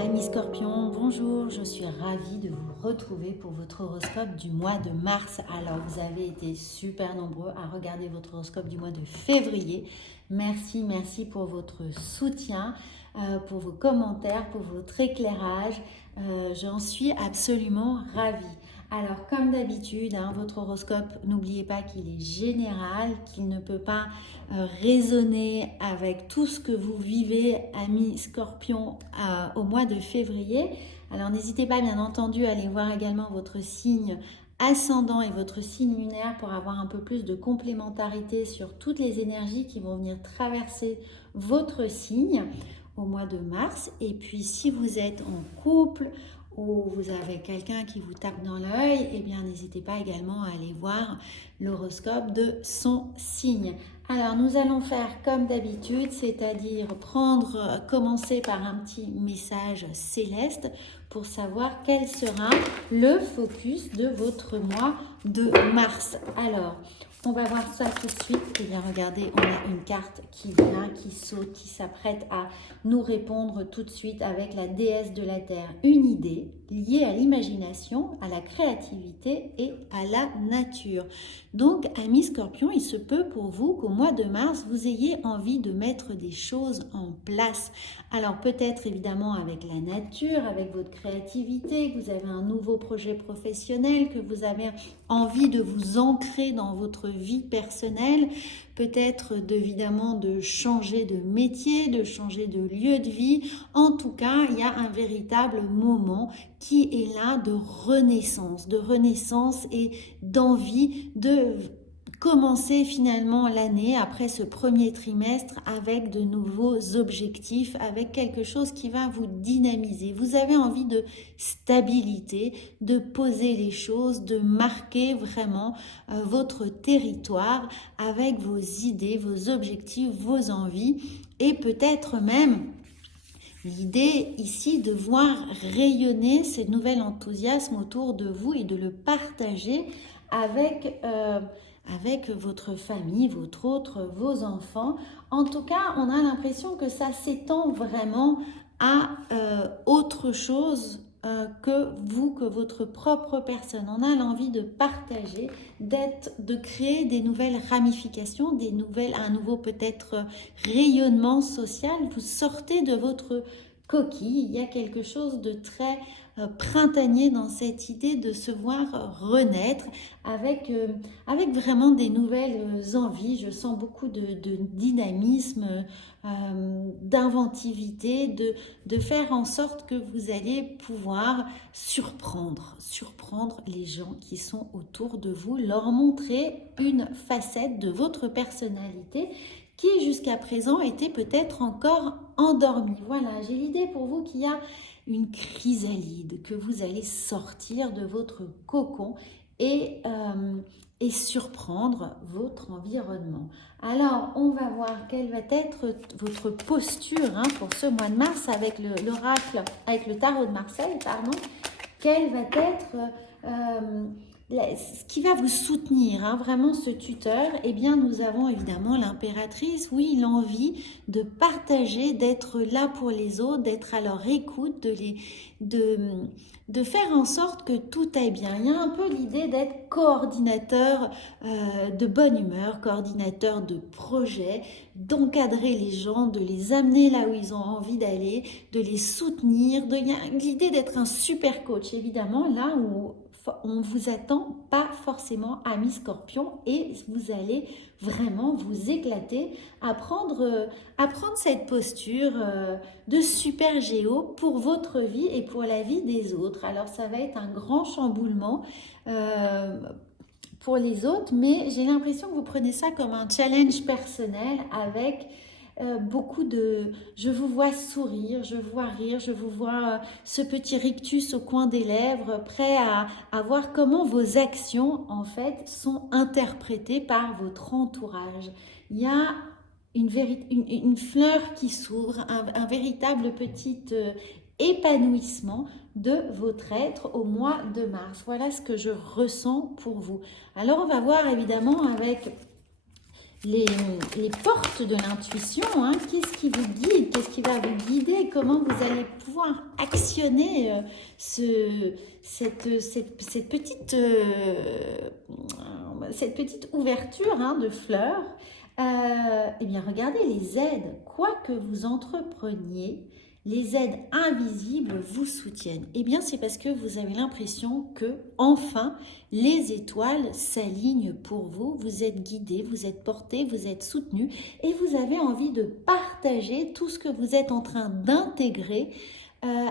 Amis Scorpions, bonjour, je suis ravie de vous retrouver pour votre horoscope du mois de mars. Alors, vous avez été super nombreux à regarder votre horoscope du mois de février. Merci pour votre soutien, pour vos commentaires, pour votre éclairage. J'en suis absolument ravie. Alors, comme d'habitude, votre horoscope, n'oubliez pas qu'il est général, qu'il ne peut pas résonner avec tout ce que vous vivez, amis Scorpions, au mois de février. Alors, n'hésitez pas, bien entendu, à aller voir également votre signe ascendant et votre signe lunaire pour avoir un peu plus de complémentarité sur toutes les énergies qui vont venir traverser votre signe au mois de mars. Et puis, si vous êtes en couple, ou vous avez quelqu'un qui vous tape dans l'œil, eh bien n'hésitez pas également à aller voir l'horoscope de son signe. Alors nous allons faire comme d'habitude, c'est-à-dire commencer par un petit message céleste pour savoir quel sera le focus de votre mois de mars. Alors, on va voir ça tout de suite. Eh bien, regardez, on a une carte qui vient, qui saute, qui s'apprête à nous répondre tout de suite avec la déesse de la terre. Une idée liée à l'imagination, à la créativité et à la nature. Donc, amis Scorpions, il se peut pour vous qu'au mois de mars, vous ayez envie de mettre des choses en place. Alors, peut-être évidemment avec la nature, avec votre créativité, que vous avez un nouveau projet professionnel, que vous avez envie de vous ancrer dans votre vie personnelle, peut-être évidemment de changer de métier, de changer de lieu de vie. En tout cas, il y a un véritable moment qui est là de renaissance et d'envie de commencer finalement l'année après ce premier trimestre avec de nouveaux objectifs, avec quelque chose qui va vous dynamiser. Vous avez envie de stabilité, de poser les choses, de marquer vraiment votre territoire avec vos idées, vos objectifs, vos envies et peut-être même l'idée ici de voir rayonner ce nouvel enthousiasme autour de vous et de le partager avec votre famille, vos enfants. En tout cas, on a l'impression que ça s'étend vraiment à autre chose que votre propre personne. On a l'envie de partager, de créer des nouvelles ramifications, un nouveau peut-être rayonnement social. Vous sortez de votre coquille. Il y a quelque chose de très printanier dans cette idée de se voir renaître avec vraiment des nouvelles envies. Je sens beaucoup de dynamisme, d'inventivité, de faire en sorte que vous allez pouvoir surprendre les gens qui sont autour de vous, leur montrer une facette de votre personnalité qui jusqu'à présent était peut-être encore endormie. Voilà, j'ai l'idée pour vous qu'il y a une chrysalide, que vous allez sortir de votre cocon et surprendre votre environnement. Alors, on va voir quelle va être votre posture pour ce mois de mars avec l'oracle, avec le tarot de Marseille, pardon. Quelle va être ce qui va vous soutenir, vraiment ce tuteur. Eh bien, nous avons évidemment l'impératrice, oui, l'envie de partager, d'être là pour les autres, d'être à leur écoute, de faire en sorte que tout aille bien. Il y a un peu l'idée d'être coordinateur de bonne humeur, coordinateur de projet, d'encadrer les gens, de les amener là où ils ont envie d'aller, de les soutenir. Il y a l'idée d'être un super coach, évidemment, là où on vous attend pas forcément, amis Scorpions, et vous allez vraiment vous éclater à prendre cette posture de super géo pour votre vie et pour la vie des autres. Alors ça va être un grand chamboulement pour les autres, mais j'ai l'impression que vous prenez ça comme un challenge personnel avec beaucoup de... Je vous vois sourire, je vous vois rire, je vous vois ce petit rictus au coin des lèvres, prêt à voir comment vos actions, en fait, sont interprétées par votre entourage. Il y a une fleur qui s'ouvre, un véritable petit épanouissement de votre être au mois de mars. Voilà ce que je ressens pour vous. Alors, on va voir évidemment avec les portes de l'intuition, hein. Qu'est-ce qui vous guide, qu'est-ce qui va vous guider, comment vous allez pouvoir actionner cette petite ouverture, hein, de fleurs. Eh bien, regardez les aides, quoi que vous entrepreniez, les aides invisibles vous soutiennent. Eh bien, c'est parce que vous avez l'impression que, enfin, les étoiles s'alignent pour vous. Vous êtes guidé, vous êtes porté, vous êtes soutenu et vous avez envie de partager tout ce que vous êtes en train d'intégrer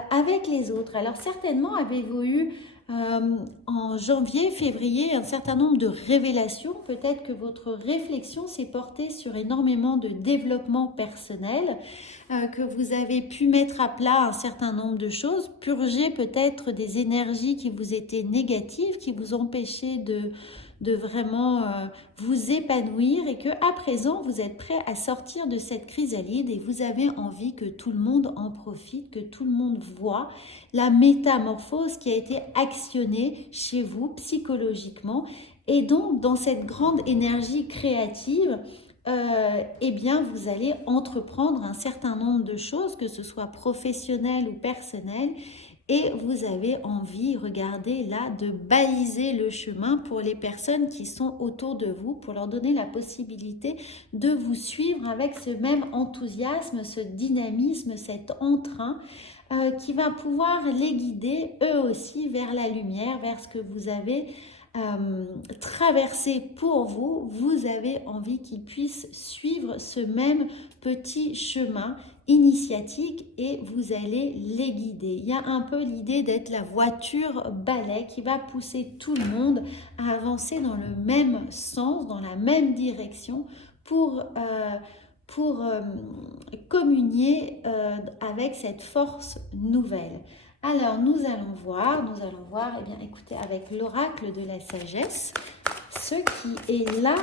avec les autres. Alors, certainement, avez-vous eu en janvier, février, un certain nombre de révélations. Peut-être que votre réflexion s'est portée sur énormément de développement personnel, que vous avez pu mettre à plat un certain nombre de choses, purger peut-être des énergies qui vous étaient négatives, qui vous empêchaient de vraiment vous épanouir, et que à présent vous êtes prêt à sortir de cette chrysalide et vous avez envie que tout le monde en profite, que tout le monde voit la métamorphose qui a été actionnée chez vous psychologiquement. Et donc dans cette grande énergie créative, eh bien vous allez entreprendre un certain nombre de choses, que ce soit professionnel ou personnel. Et vous avez envie, regardez là, de baliser le chemin pour les personnes qui sont autour de vous, pour leur donner la possibilité de vous suivre avec ce même enthousiasme, ce dynamisme, cet entrain qui va pouvoir les guider eux aussi vers la lumière, vers ce que vous avez traversé pour vous. Vous avez envie qu'ils puissent suivre ce même petit chemin initiatique et vous allez les guider. Il y a un peu l'idée d'être la voiture balai qui va pousser tout le monde à avancer dans le même sens, dans la même direction pour communier avec cette force nouvelle. Alors, nous allons voir, eh bien, écoutez, avec l'oracle de la sagesse, ce qui est là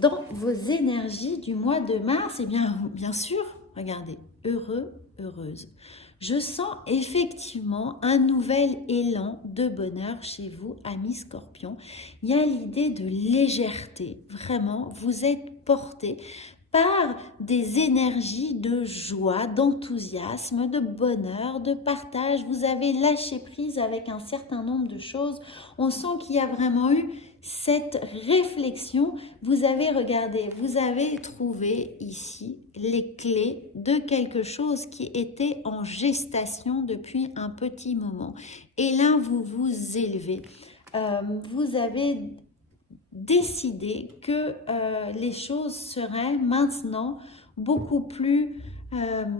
dans vos énergies du mois de mars. Eh bien sûr, regardez, heureux, heureuse. Je sens effectivement un nouvel élan de bonheur chez vous, amis Scorpions. Il y a l'idée de légèreté, vraiment, vous êtes portés par des énergies de joie, d'enthousiasme, de bonheur, de partage. Vous avez lâché prise avec un certain nombre de choses. On sent qu'il y a vraiment eu cette réflexion. Vous avez regardé, vous avez trouvé ici les clés de quelque chose qui était en gestation depuis un petit moment. Et là, vous vous élevez. Vous avez décidé que les choses seraient maintenant beaucoup plus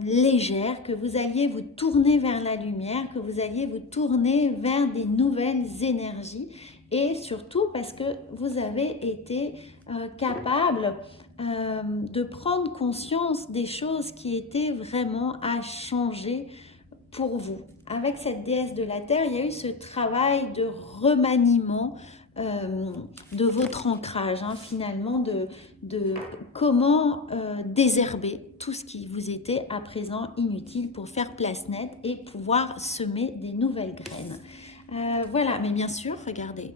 légères, que vous alliez vous tourner vers la lumière, que vous alliez vous tourner vers des nouvelles énergies, et surtout parce que vous avez été capable de prendre conscience des choses qui étaient vraiment à changer pour vous. Avec cette déesse de la terre, il y a eu ce travail de remaniement de votre ancrage, hein, finalement, de comment désherber tout ce qui vous était à présent inutile pour faire place nette et pouvoir semer des nouvelles graines. Voilà, mais bien sûr, regardez,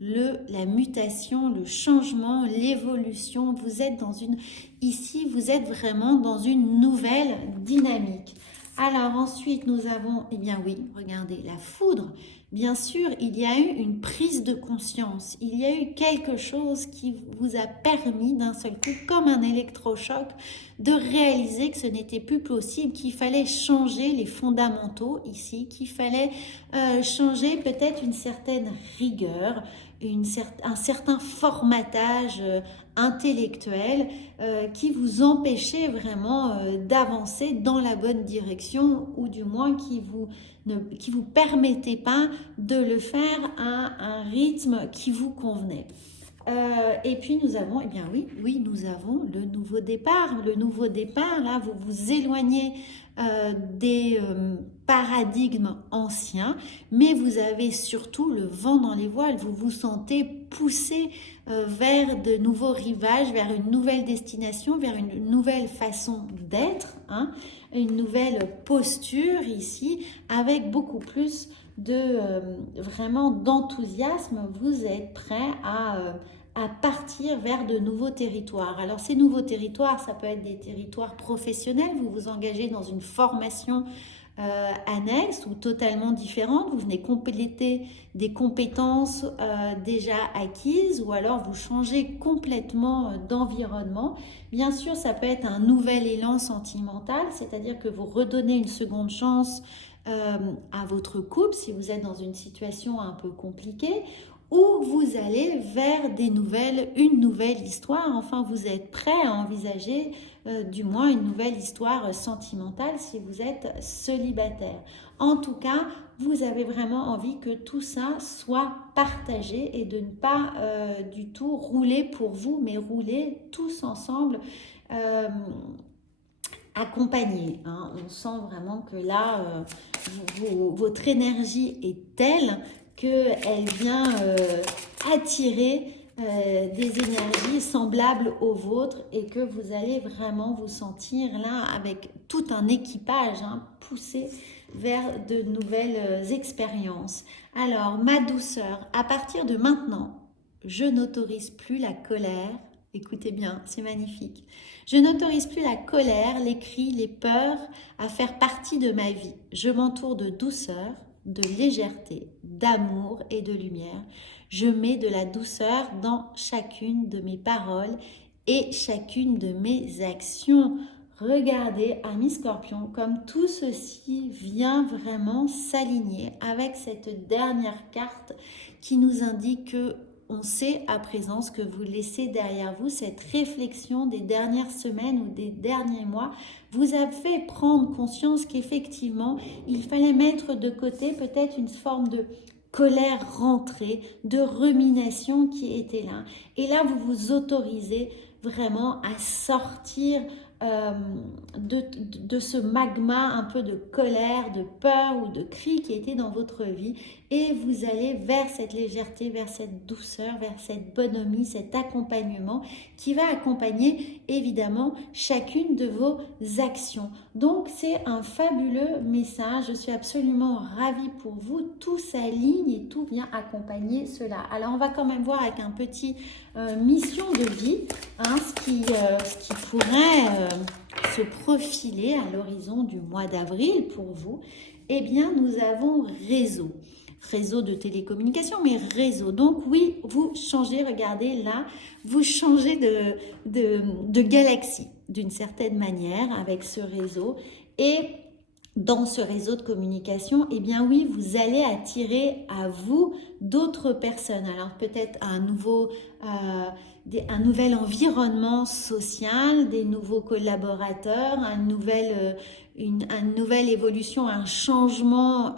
la mutation, le changement, l'évolution, vous êtes ici, vous êtes vraiment dans une nouvelle dynamique. Alors ensuite, nous avons, eh bien oui, regardez, la foudre. Bien sûr, il y a eu une prise de conscience, il y a eu quelque chose qui vous a permis d'un seul coup, comme un électrochoc, de réaliser que ce n'était plus possible, qu'il fallait changer les fondamentaux ici, qu'il fallait changer peut-être une certaine rigueur, un certain formatage intellectuel qui vous empêchait vraiment d'avancer dans la bonne direction, ou du moins qui vous permettait pas de le faire à un rythme qui vous convenait. Et puis nous avons, eh bien oui, nous avons le nouveau départ. Le nouveau départ, là, vous vous éloignez des paradigmes anciens, mais vous avez surtout le vent dans les voiles. Vous vous sentez poussé vers de nouveaux rivages, vers une nouvelle destination, vers une nouvelle façon d'être, hein, une nouvelle posture ici, avec beaucoup plus vraiment d'enthousiasme. Vous êtes prêt à à partir vers de nouveaux territoires. Alors ces nouveaux territoires, ça peut être des territoires professionnels, vous vous engagez dans une formation annexe ou totalement différente, vous venez compléter des compétences déjà acquises, ou alors vous changez complètement d'environnement. Bien sûr, ça peut être un nouvel élan sentimental, c'est-à-dire que vous redonnez une seconde chance à votre couple si vous êtes dans une situation un peu compliquée, ou vous allez vers une nouvelle histoire. Enfin, vous êtes prêt à envisager du moins une nouvelle histoire sentimentale si vous êtes célibataire. En tout cas, vous avez vraiment envie que tout ça soit partagé et de ne pas du tout rouler pour vous, mais rouler tous ensemble. Accompagné. Hein. On sent vraiment que là, votre énergie est telle qu'elle vient attirer des énergies semblables aux vôtres et que vous allez vraiment vous sentir là avec tout un équipage poussé vers de nouvelles expériences. Alors, ma douceur, à partir de maintenant, je n'autorise plus la colère. Écoutez bien, c'est magnifique. Je n'autorise plus la colère, les cris, les peurs à faire partie de ma vie. Je m'entoure de douceur, de légèreté, d'amour et de lumière. Je mets de la douceur dans chacune de mes paroles et chacune de mes actions. Regardez, amis Scorpions, comme tout ceci vient vraiment s'aligner avec cette dernière carte qui nous indique que on sait à présent ce que vous laissez derrière vous, cette réflexion des dernières semaines ou des derniers mois vous a fait prendre conscience qu'effectivement, il fallait mettre de côté peut-être une forme de colère rentrée, de rumination qui était là. Et là, vous vous autorisez vraiment à sortir de ce magma un peu de colère, de peur ou de cri qui était dans votre vie, et vous allez vers cette légèreté, vers cette douceur, vers cette bonhomie, cet accompagnement qui va accompagner évidemment chacune de vos actions. Donc c'est un fabuleux message, je suis absolument ravie pour vous, tout s'aligne et tout vient accompagner cela. Alors on va quand même voir avec un petit mission de vie, ce qui pourrait se profiler à l'horizon du mois d'avril pour vous. Eh bien, nous avons réseau de télécommunication, mais réseau. Donc oui, vous changez, regardez là, vous changez de galaxie d'une certaine manière avec ce réseau. Et dans ce réseau de communication, eh bien oui, vous allez attirer à vous d'autres personnes. Alors peut-être un nouvel environnement social, des nouveaux collaborateurs, une nouvelle évolution, un changement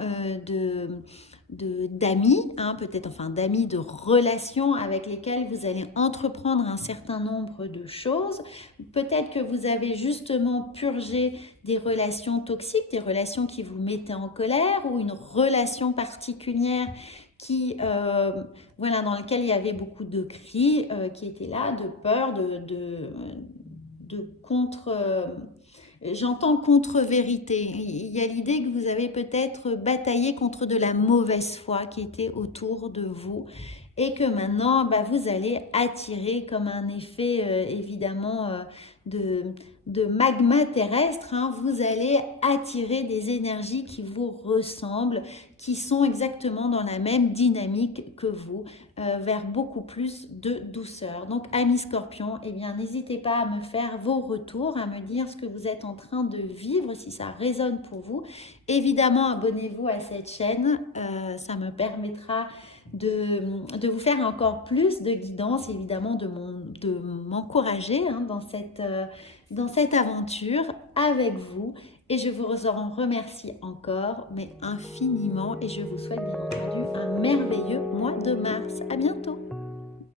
d'amis, peut-être enfin d'amis, de relations avec lesquelles vous allez entreprendre un certain nombre de choses. Peut-être que vous avez justement purgé des relations toxiques, des relations qui vous mettaient en colère, ou une relation particulière qui, dans laquelle il y avait beaucoup de cris qui étaient là, de peur, de contre... J'entends contre-vérité. Il y a l'idée que vous avez peut-être bataillé contre de la mauvaise foi qui était autour de vous et que maintenant, vous allez attirer comme un effet évidemment de magma terrestre. Vous allez attirer des énergies qui vous ressemblent, qui sont exactement dans la même dynamique que vous, vers beaucoup plus de douceur. Donc, amis Scorpions, eh bien, n'hésitez pas à me faire vos retours, à me dire ce que vous êtes en train de vivre, si ça résonne pour vous. Évidemment, abonnez-vous à cette chaîne, ça me permettra de vous faire encore plus de guidance, évidemment, de m'encourager dans cette aventure avec vous. Et je vous en remercie encore, mais infiniment. Et je vous souhaite bien entendu un merveilleux mois de mars. À bientôt!